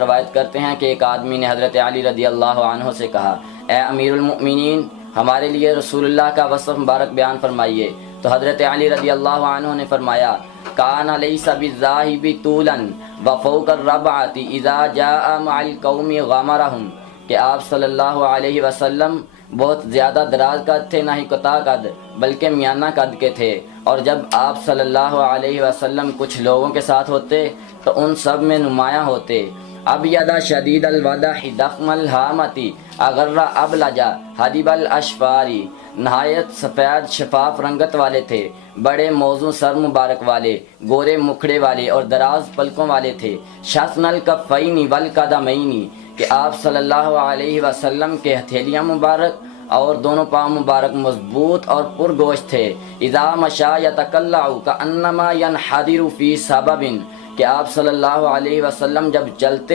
روایت کرتے ہیں کہ ایک آدمی نے حضرت علی رضی اللہ عنہ سے کہا، اے امیر المؤمنین، ہمارے لیے رسول اللہ کا وصف مبارک بیان فرمائیے۔ تو حضرت علی رضی اللہ عنہ نے فرمایا، کان لیس بالذاہب طولا وفوق الربعۃ اذا جاء مع القوم غمرهم، کہ آپ صلی اللہ علیہ وسلم بہت زیادہ دراز قد تھے، نہ ہی کوتاہ قد بلکہ میانہ قد کے تھے، اور جب آپ صلی اللہ علیہ وسلم کچھ لوگوں کے ساتھ ہوتے تو ان سب میں نمایاں ہوتے۔ ابیض شدید الوضح ضخم الہامتی اغر ابلجا حدیب الاشفاری، نہایت سفید شفاف رنگت والے تھے، بڑے موزوں سر مبارک والے، گورے مکھڑے والے اور دراز پلکوں والے تھے۔ شسن الکفین والقدمین، کہ آپ صلی اللہ علیہ وسلم کے ہتھیلیاں مبارک اور دونوں پاؤں مبارک مضبوط اور پرگوشت تھے۔ اذا مشى يتقلع كانما ينحدر في سبب، کہ آپ صلی اللہ علیہ وسلم جب چلتے